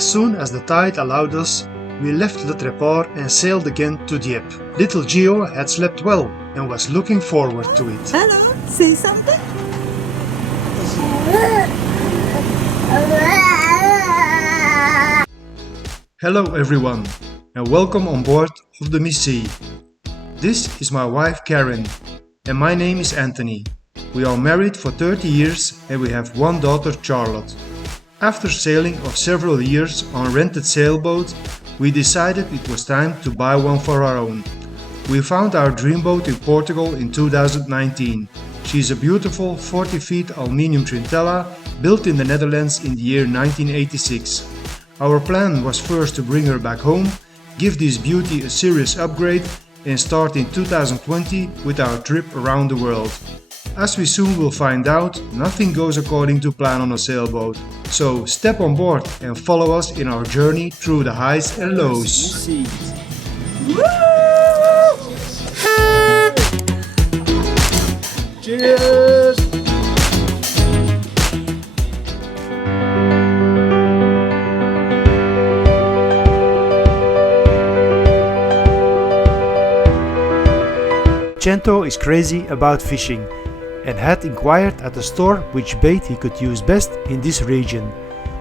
As soon as the tide allowed us, we left Le Tréport and sailed again to Dieppe. Little Gio had slept well and was looking forward to it. Hello, say something. Hello everyone, and welcome on board of the Missy. This is my wife Karen, and my name is Anthony. We are married for 30 years and we have one daughter, Charlotte. After sailing of several years on a rented sailboat, we decided it was time to buy one for our own. We found our dream boat in Portugal in 2019. She is a beautiful 40 feet aluminium Trintella built in the Netherlands in the year 1986. Our plan was first to bring her back home, give this beauty a serious upgrade and start in 2020 with our trip around the world. As we soon will find out, nothing goes according to plan on a sailboat. So step on board and follow us in our journey through the highs and lows. Cheers! Cento is crazy about fishing and had inquired at the store which bait he could use best in this region.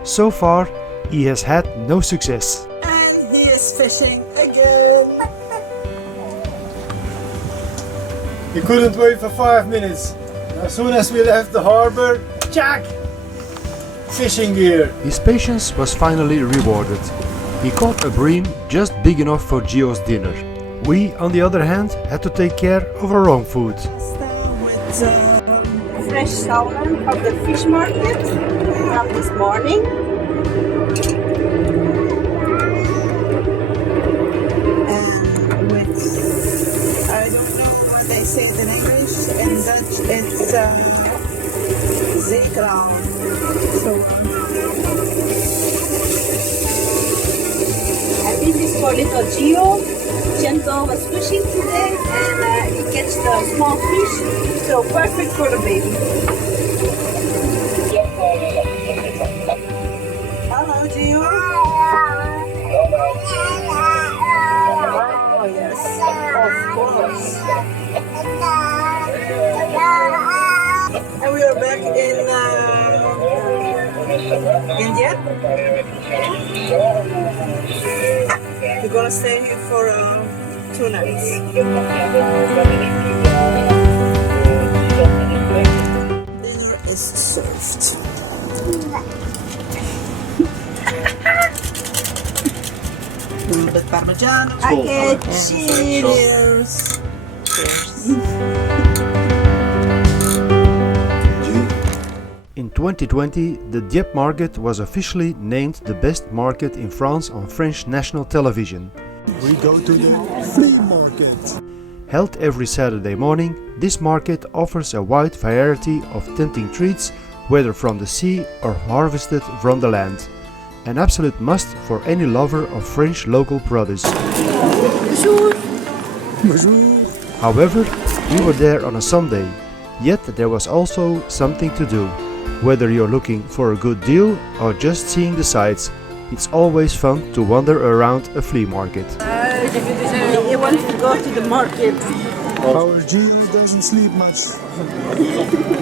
So far, he has had no success. And he is fishing again. He couldn't wait for 5 minutes. As soon as we left the harbor, Jack! Fishing gear. His patience was finally rewarded. He caught a bream just big enough for Gio's dinner. We, on the other hand, had to take care of our own food. With fresh salmon from the fish market from this morning. And with, I don't know what they say it in English, in Dutch it's zeekraal. So, and this is for little Gio. Gentle was fishing today and he catch the small fish, so perfect for the baby. hello Gio. Oh yes, of course. And we are back in Dieppe. We're gonna stay here for 2 nights. Dinner is served. A little bit Parmigiano. Okay, Cheers. Cheers. In 2020, the Dieppe market was officially named the best market in France on French national television. We go to the flea market. Held every Saturday morning, this market offers a wide variety of tempting treats, whether from the sea or harvested from the land. An absolute must for any lover of French local produce. Bonjour. However, we were there on a Sunday, yet there was also something to do. Whether you're looking for a good deal or just seeing the sights, it's always fun to wander around a flea market. he wants to go to the market. Our Gio doesn't sleep much.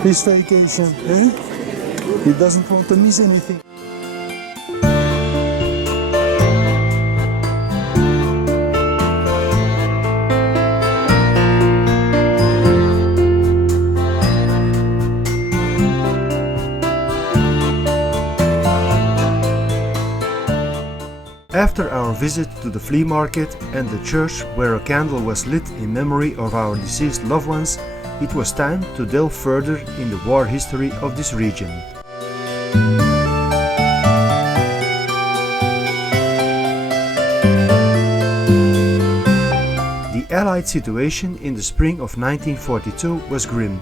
His vacation, eh? He doesn't want to miss anything. After our visit to the flea market and the church where a candle was lit in memory of our deceased loved ones, it was time to delve further in the war history of this region. The Allied situation in the spring of 1942 was grim.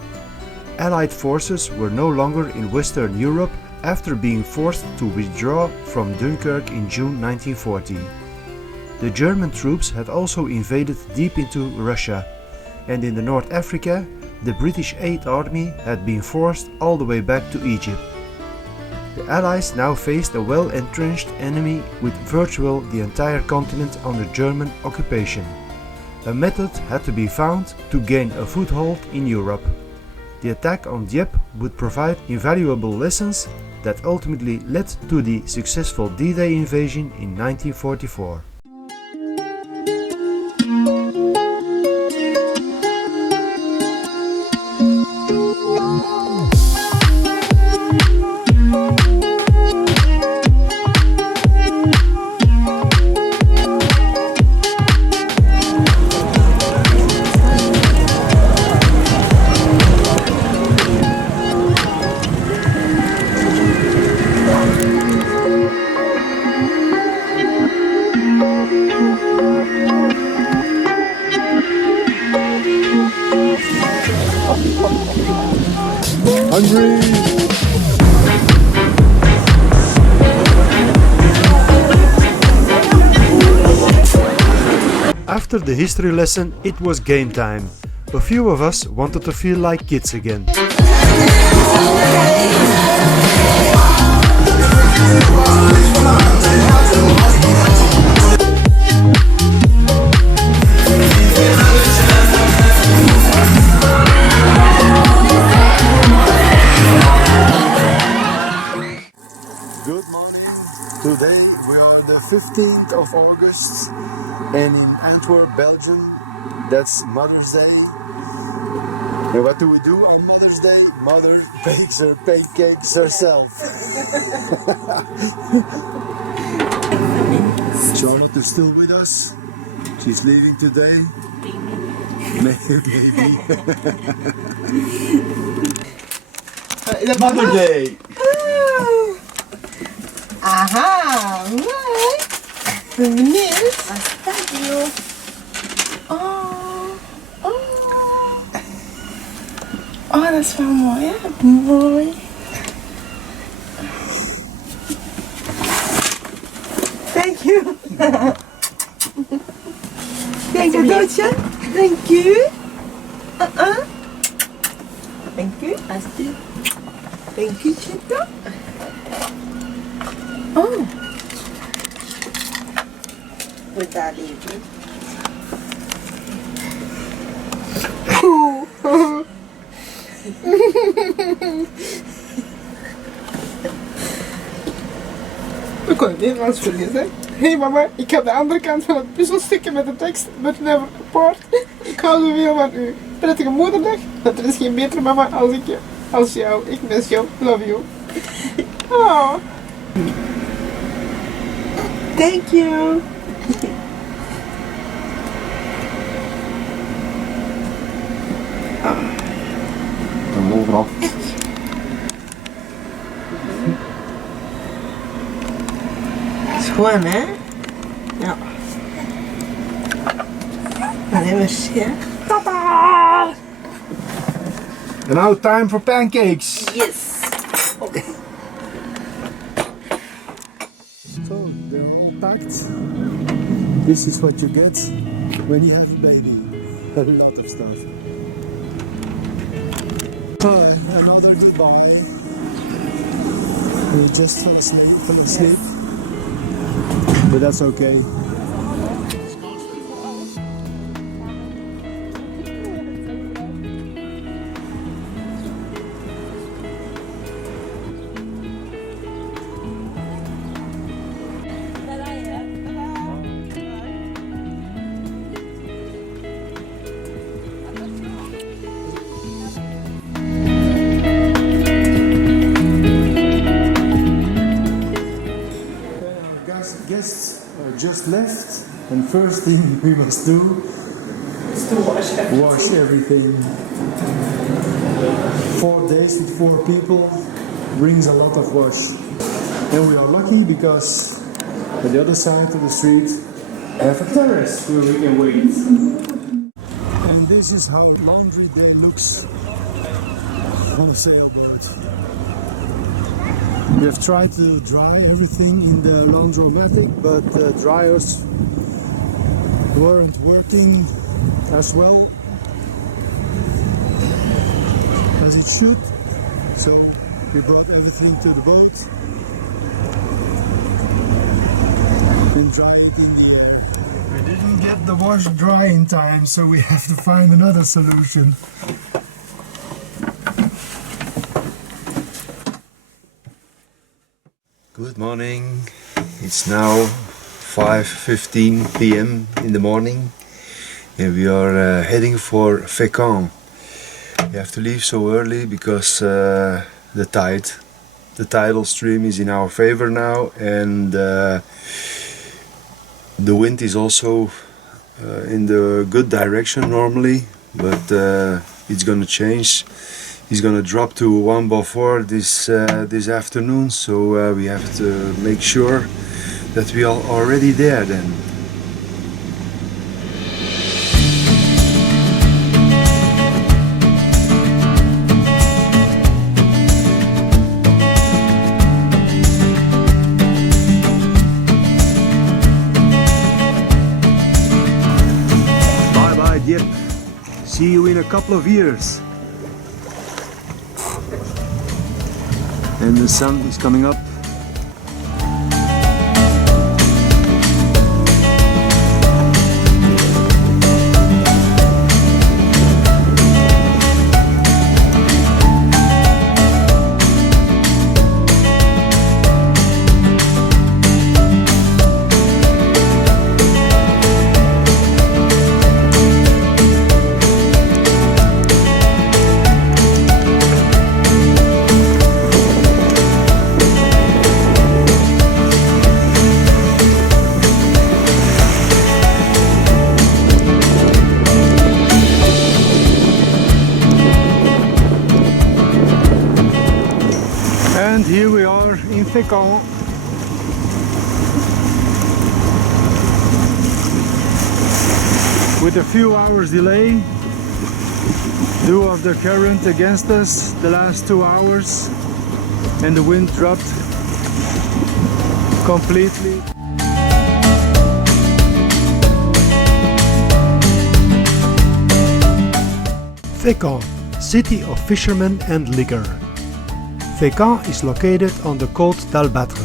Allied forces were no longer in Western Europe after being forced to withdraw from Dunkirk in June 1940. The German troops had also invaded deep into Russia, and in the North Africa, the British Eighth Army had been forced all the way back to Egypt. The Allies now faced a well-entrenched enemy with virtually the entire continent under German occupation. A method had to be found to gain a foothold in Europe. The attack on Dieppe would provide invaluable lessons that ultimately led to the successful D-Day invasion in 1944. Hungry! After the history lesson, it was game time. A few of us wanted to feel like kids again. Good morning. Today we are the 15th of August and in Antwerp, Belgium, that's Mother's Day. And what do we do on Mother's Day? Mother bakes her pancakes herself. Charlotte is still with us. She's leaving today. Maybe. Mother Day. Aha, mooi. Ik ben benieuwd. Wat staat hier? Oh, oh, dat is wel mooi, hè? Mooi. Thank you. Kijk, cadeautje. Thank you. Thank you. Alsjeblieft. Thank you, Chito. Oh. With that even. We kunnen het Nederlands verliezen. Hey mama, ik heb de andere kant van het puzzelstukje met de tekst but never apart. Ik hou zoveel van u. Prettige moederdag, want er is geen betere mama als jou. Ik mis jou. Love you. Oh. Thank you. Overal. Schoon, hè? Ja. Allee, merci, hè? Papa! And now time for pancakes. Yes. So they're all packed. This is what you get when you have a baby. A lot of stuff. Oh, another goodbye. We just fell asleep. But that's okay. Guests are just left, and first thing we must do is to wash everything. 4 days with 4 people brings a lot of wash. And we are lucky because at the other side of the street we have a terrace where we can wait. And this is how laundry day looks on a sailboat. We have tried to dry everything in the laundromatic, but the dryers weren't working as well as it should. So We brought everything to the boat and dry it in the air. We didn't get the wash dry in time, so we have to find another solution. Good morning. It's now 5:15 p.m. in the morning and we are heading for Fécamp. We have to leave so early because the tidal stream is in our favor now, and the wind is also in the good direction normally, but it's gonna change. It's gonna drop to 1 bar this afternoon, so we have to make sure that we are already there then. Bye bye dieppe. See you in a couple of years. And the sun is coming up. And here we are in Fécamp. With a few hours delay due of the current against us the last 2 hours, and the wind dropped completely. Fécamp, city of fishermen and liquor. Fécamp is located on the Côte d'Albâtre.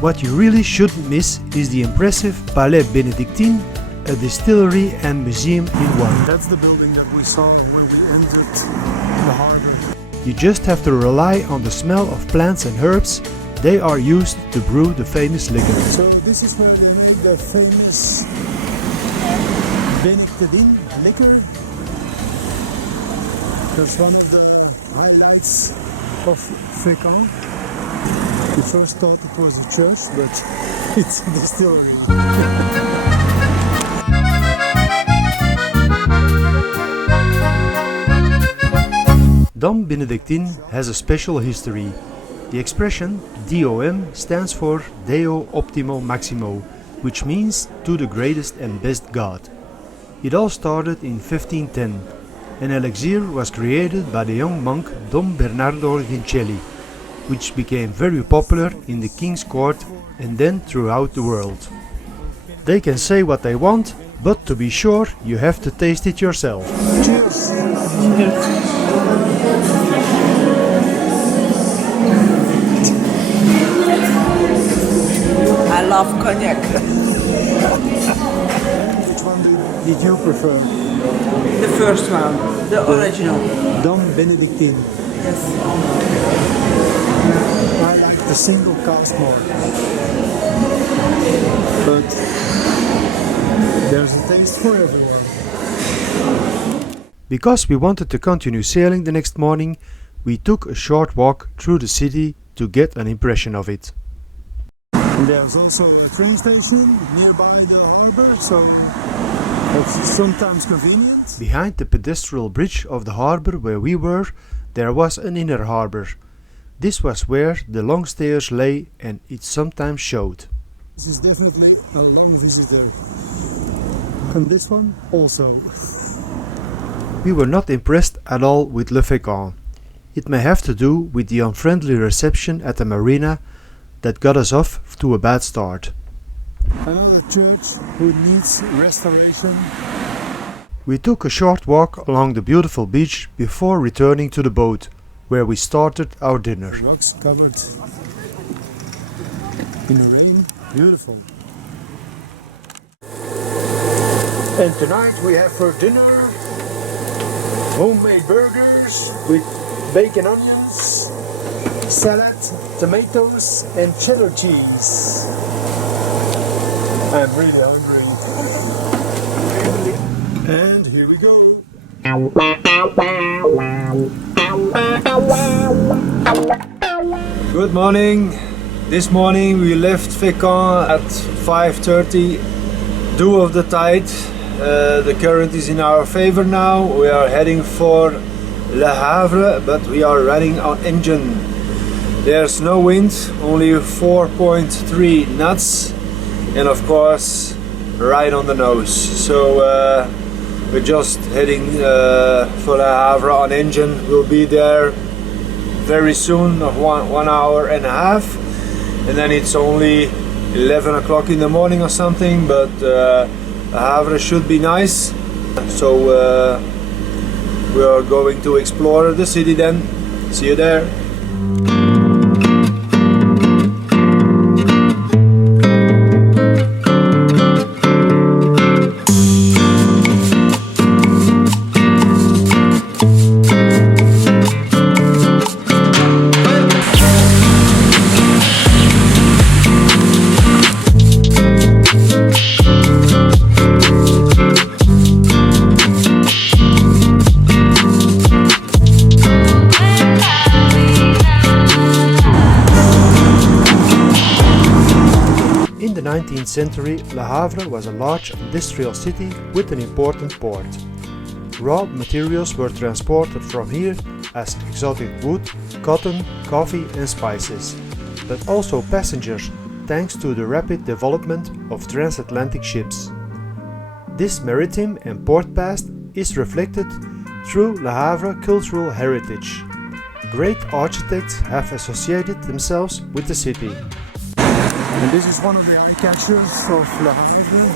What you really shouldn't miss is the impressive Palais Bénédictine, a distillery and museum in one. That's the building that we saw when we entered the harbor. You just have to rely on the smell of plants and herbs. They are used to brew the famous liquor. So this is where they make the famous Bénédictine liquor. That's one of the highlights of Fécamp. We first thought it was a church, but it's a distillery. Dom Bénédictine has a special history. The expression DOM stands for Deo Optimo Maximo, which means to the greatest and best God. It all started in 1510. An elixir was created by the young monk Dom Bernardo Vincelli, which became very popular in the king's court and then throughout the world. They can say what they want, but to be sure you have to taste it yourself. Cheers! I love cognac. Which one did you prefer? The first one, the original. Dom Bénédictine. Yes. I like the single cask more. But there's a taste for everyone. Because we wanted to continue sailing the next morning, we took a short walk through the city to get an impression of it. And there's also a train station nearby the harbor, so it's sometimes convenient. Behind the pedestrian bridge of the harbor where we were, there was an inner harbor. This was where the long stairs lay, and it sometimes showed. This is definitely a long visitor. And this one also. We were not impressed at all with Le Fécamp. It may have to do with the unfriendly reception at the marina that got us off to a bad start. Another church who needs restoration. We took a short walk along the beautiful beach before returning to the boat, where we started our dinner. The rocks covered in the rain. Beautiful. And tonight we have for dinner homemade burgers with bacon, onions, salad, tomatoes and cheddar cheese. I'm really hungry. And here we go. Good morning. This morning we left Fécamp at 5:30. Due of the tide. The current is in our favor now. We are heading for Le Havre, but we are running on engine. There's no wind, only 4.3 knots, and of course right on the nose. So we're just heading for Le Havre on engine. We'll be there very soon, one hour and a half, and then it's only 11 o'clock in the morning or something, but Le Havre should be nice. So we are going to explore the city then. See you there. In the 19th century, Le Havre was a large industrial city with an important port. Raw materials were transported from here as exotic wood, cotton, coffee and spices, but also passengers thanks to the rapid development of transatlantic ships. This maritime and port past is reflected through Le Havre cultural heritage. Great architects have associated themselves with the city. And this is one of the eye catchers of Le Havre.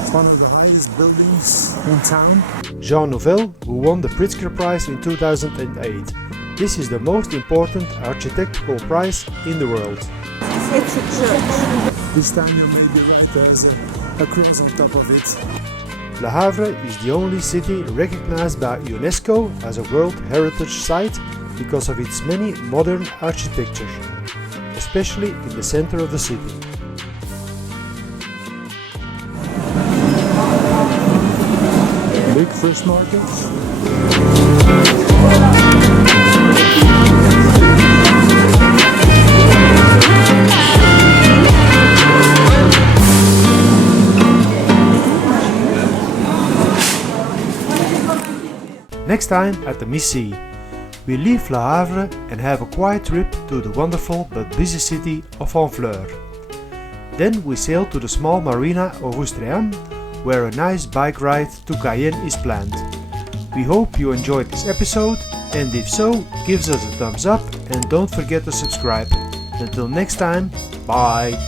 It's one of the highest buildings in town. Jean Nouvel, who won the Pritzker Prize in 2008. This is the most important architectural prize in the world. It's a church. This time you may be right, there's a cross on top of it. Le Havre is the only city recognized by UNESCO as a World Heritage Site because of its many modern architecture, especially in the center of the city. Big fish markets. Next time at the Missy, we leave Le Havre and have a quiet trip to the wonderful but busy city of Honfleur. Then we sail to the small marina of Ouistreham, where a nice bike ride to Cayenne is planned. We hope you enjoyed this episode, and if so, give us a thumbs up and don't forget to subscribe. Until next time, bye!